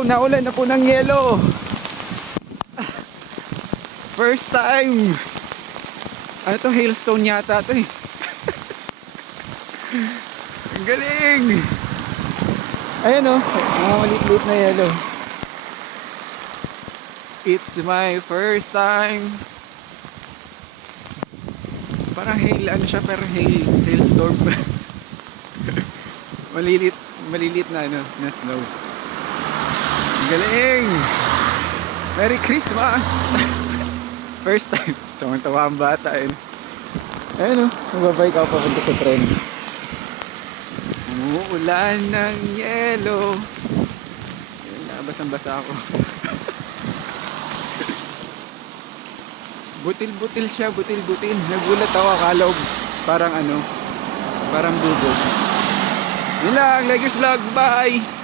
Wow, naulan na po ng yelo. First time. Ano to, hailstone yata to eh. Ang galing. Ayan o, mga maliit-liit na yelo. It's my first time. Parang hail, ano siya, pero hailstorm. Malilit na ano, na snow. Ang galing. Merry Christmas. First time. Tawang-tawa ang bata eh. Ayun o, nagbabike ako papunta sa tren. Umuulan ng yelo. Ayun, nabasang-basa ako. Butil-butil siya, butil-butil. Nagulat ako, akala ko parang ano, parang bubog. Yun lang, Lakers Vlog, bye!